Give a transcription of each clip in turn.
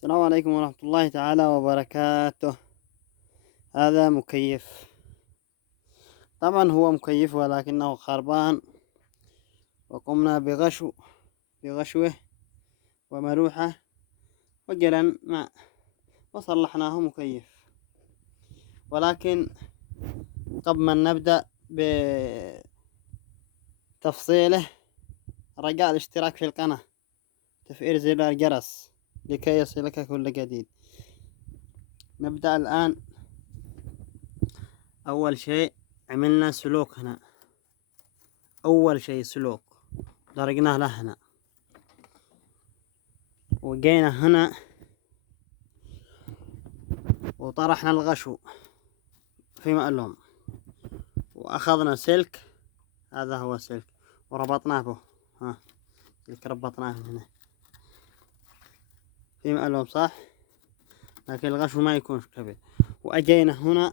السلام عليكم ورحمة الله تعالى وبركاته. هذا مكيف، طبعا هو مكيف ولكنه خربان، وقمنا بغشوه ومروحة وجلا ماء وصلحناه مكيف. ولكن قبل ما نبدأ بتفصيله رجاء الاشتراك في القناة، تفعيل زر الجرس لكي يصلك كل جديد. نبدأ الآن. أول شيء عملنا سلوك هنا، أول شيء سلوك درجناه له هنا، وجينا هنا وطرحنا الغشو في مقلوم، وأخذنا سلك، هذا هو سلك، وربطناه به، سلك ربطناه هنا في مقلوم صح، لكن الغشو ما يكون كبير. وأجينا هنا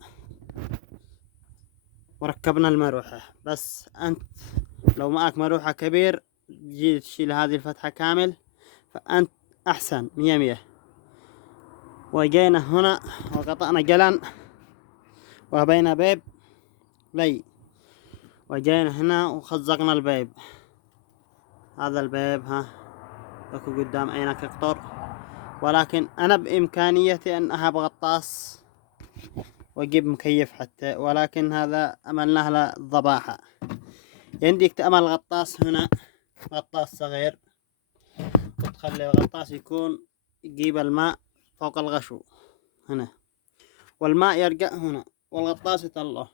وركبنا المروحة. بس أنت لو معك مروحة كبير تجي تشيل هذه الفتحة كامل، فأنت أحسن 100. وجينا هنا وقطعنا جلن وبين بيب لي، وجينا هنا وخزقنا البيب. هذا البيب اكو قدام عينك يقطر، ولكن انا بامكانيتي ان اهب غطاس واجيب مكيف حتى، ولكن هذا عملناه للضباحة. ينديك تأمل غطاس هنا، غطاس صغير، وتخلي الغطاس يكون يجيب الماء فوق الغشو هنا، والماء يرجع هنا والغطاس يطلعه.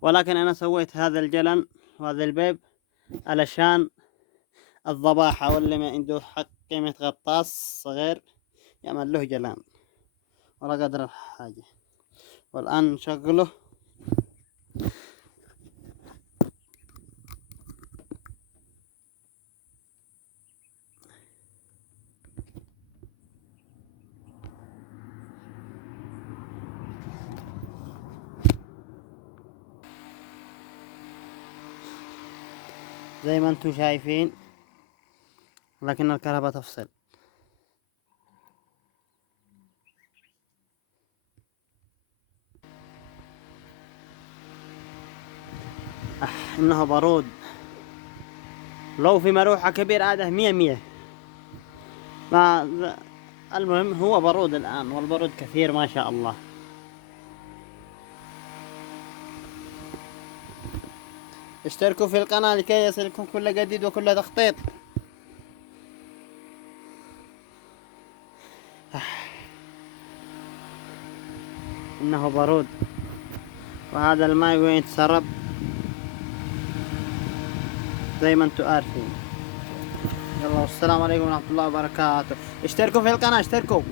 ولكن انا سويت هذا الجلن وهذا البيب علشان الضباحة، واللي ما عنده حق قيمة غطاس صغير يعمل له جلان ولا قدر الحاجة. والآن نشغله. زي ما انتم شايفين، لكن الكهرباء تفصل. انه بارود، لو في مروحة كبير هذا 100. ما المهم هو بارود الآن، والبارود كثير ما شاء الله. اشتركوا في القناة لكي يصلكم كل جديد وكل تخطيط. انه بارود، وهذا الماء وين يتسرب زي ما انتم عارفين. يلا والسلام عليكم ورحمة الله وبركاته. اشتركوا في القناة، اشتركوا.